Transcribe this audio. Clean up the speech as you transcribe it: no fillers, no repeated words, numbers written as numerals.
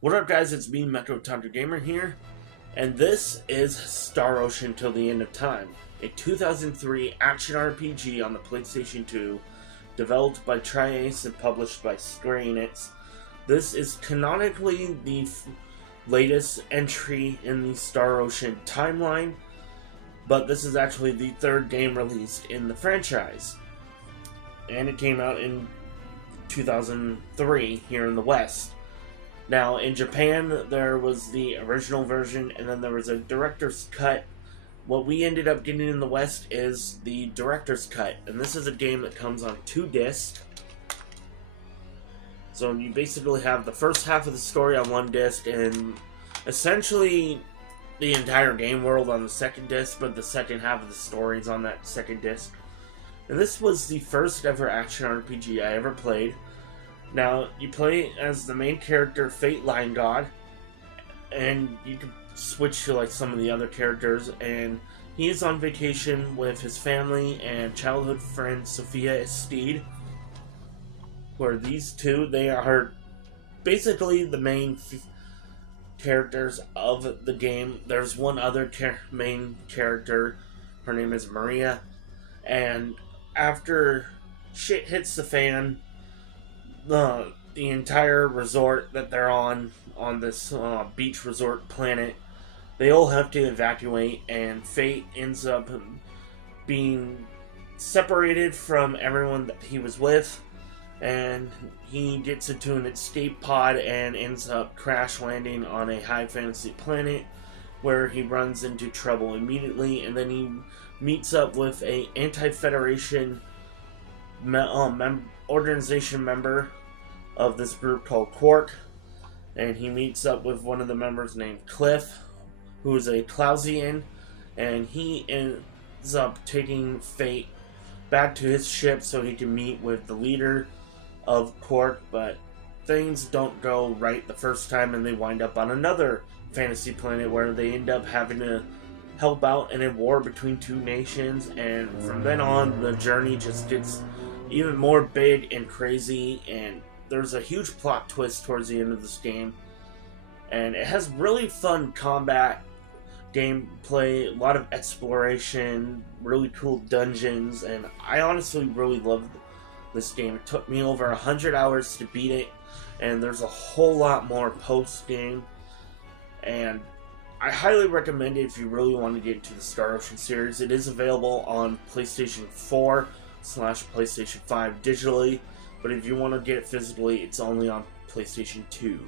What up, guys? It's me, Metro Tundra Gamer here, and this is Star Ocean Till the End of Time, a 2003 action RPG on the PlayStation 2, developed by Tri-Ace and published by Square Enix. This is canonically the latest entry in the Star Ocean timeline, but this is actually the third game released in the franchise, and it came out in 2003 here in the West. Now, in Japan, there was the original version, and then there was a director's cut. What we ended up getting in the West is the director's cut, and this is a game that comes on 2 discs. So you basically have the first half of the story on 1 disc, and essentially the entire game world on the 2nd disc, but the second half of the story is on that 2nd disc. And this was the first ever action RPG I ever played. Now, you play as the main character, Fate Lion God, and you can switch to like some of the other characters, and he is on vacation with his family and childhood friend Sophia Estede, where these two, they are basically the main characters of the game. There's one other main character, her name is Maria, and after shit hits the fan, the entire resort that they're on this beach resort planet, they all have to evacuate, and Fate ends up being separated from everyone that he was with, and he gets into an escape pod and ends up crash landing on a high fantasy planet where he runs into trouble immediately, and then he meets up with a anti-Federation organization member of this group called Quark, and he meets up with one of the members named Cliff, who is a Klausian, and he ends up taking Fate back to his ship so he can meet with the leader of Quark, but things don't go right the first time, and they wind up on another fantasy planet where they end up having to help out in a war between 2 nations, and from then on the journey just gets even more big and crazy, and there's a huge plot twist towards the end of this game, and it has really fun combat gameplay, a lot of exploration, really cool dungeons, and I honestly really loved this game. It took me over 100 hours to beat it, and there's a whole lot more post-game, and I highly recommend it if you really want to get into the Star Ocean series. It is available on PlayStation 4/PlayStation 5 digitally, but if you want to get it physically, it's only on PlayStation 2.